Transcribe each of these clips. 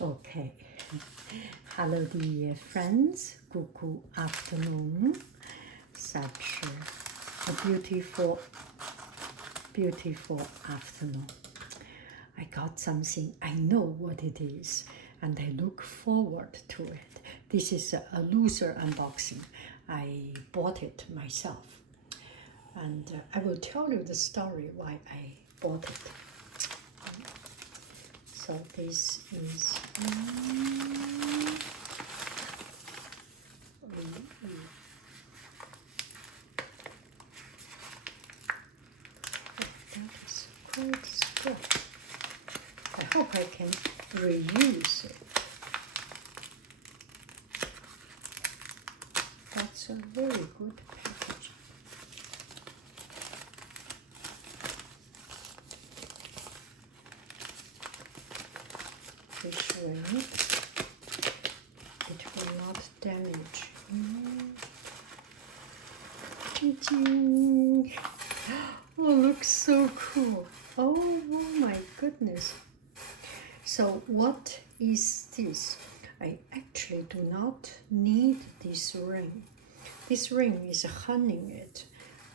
Okay. Hello, dear friends. Good afternoon. Such a beautiful, beautiful afternoon. I got something. I know what it is, and I look forward to it. This is a loser unboxing. I bought it myself, and I will tell you the story why I bought it. So this is that is quite scratch. I hope I can reuse it. That's a very good package. This way it will not damage. Oh, looks so cool. Oh my goodness. So what is this? I actually do not need this ring. This ring is hunting it.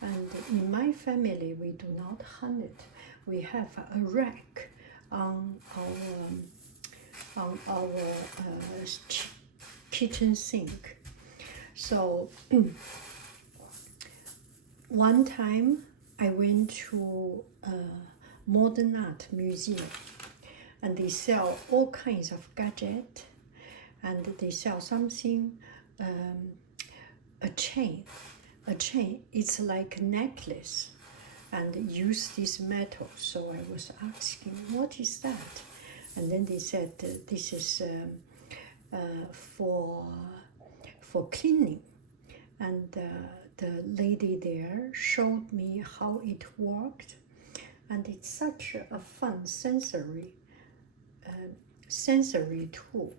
And in my family, we do not hunt it. We have a rack on our kitchen sink. So one time I went to a modern art museum, and they sell all kinds of gadgets, and they sell something, a chain. A chain, it's like a necklace, and use this metal. So I was asking, what is that? And then they said, this is for cleaning. And the lady there showed me how it worked, and it's such a fun sensory tool,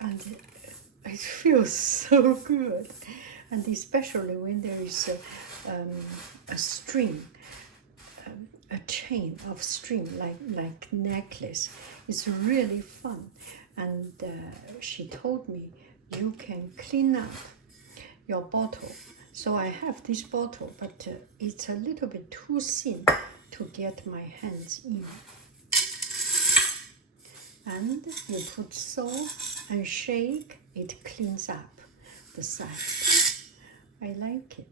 and it feels so good. And especially when there is a string, a chain of string like necklace, it's really fun. And she told me you can clean up your bottle. So I have this bottle, but it's a little bit too thin to get my hands in. And you put salt and shake, it cleans up the side. I like it.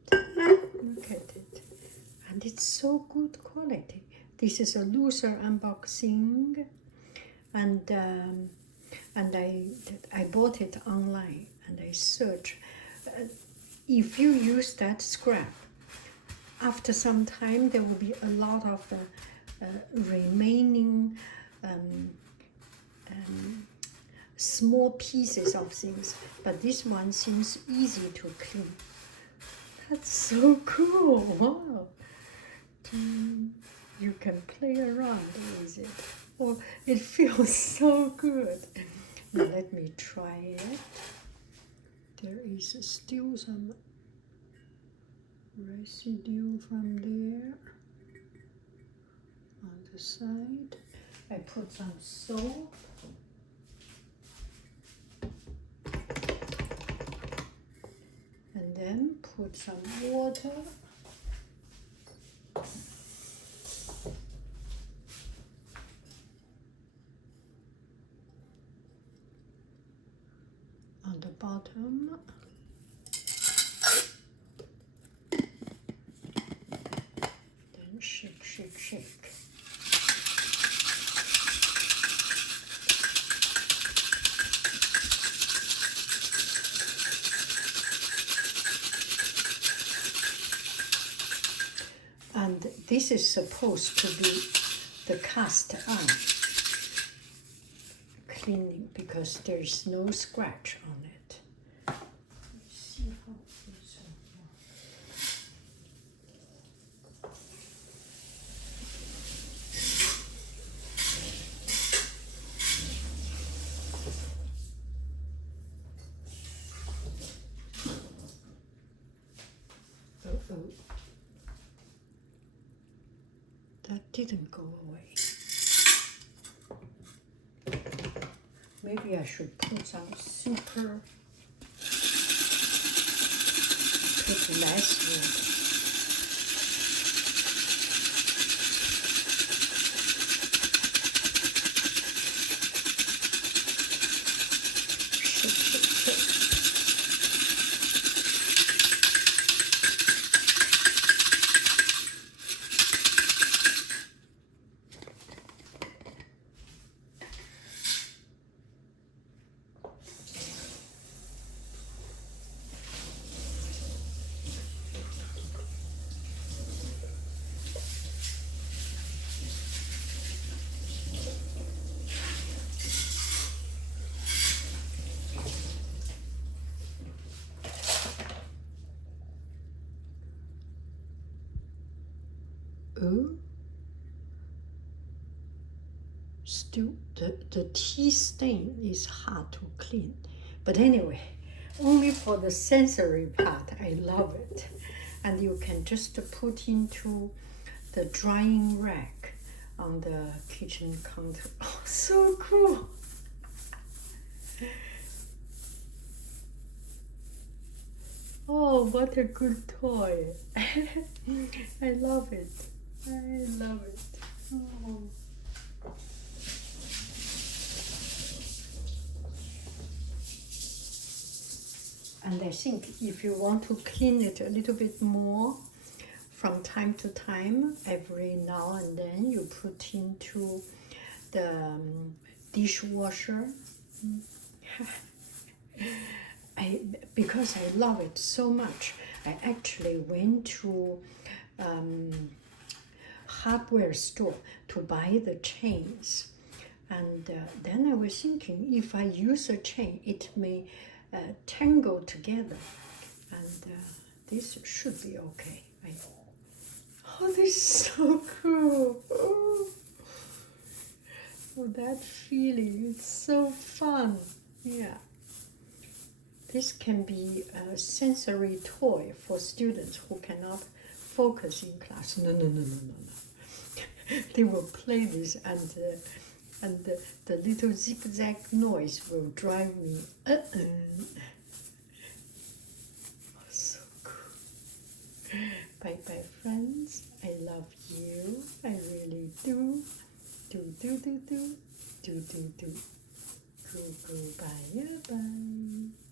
Look at it. And it's so good quality. This is a loser unboxing, and I bought it online, and I searched. If you use that scrap, after some time there will be a lot of remaining small pieces of things, but this one seems easy to clean. That's so cool. Wow. You can play around with it. Oh, it feels so good. Now let me try it. There is still some residue from there on the side. I put some soap. And then put some water. On the bottom. Then shake, shake, shake. And this is supposed to be the cast iron cleaning, because there is no scratch on it. Let's see how this will work. That didn't go away. Maybe I should put some super, put less wood. Shake, shake, shake. Oh, still the tea stain is hard to clean. But anyway, only for the sensory part, I love it. And you can just put into the drying rack on the kitchen counter. Oh, so cool. Oh, what a good toy. I love it. I love it. Oh. And I think if you want to clean it a little bit more from time to time, every now and then you put into the dishwasher. Because I love it so much, I actually went to hardware store to buy the chains. And then I was thinking, if I use a chain, it may tangle together. And this should be okay. Oh, this is so cool. Oh, that feeling, it's so fun. Yeah. This can be a sensory toy for students who cannot focus in class. No. They will play this, and the little zigzag noise will drive me. So cool. Bye bye, friends. I love you. I really do. Do. Go. Bye. Bye.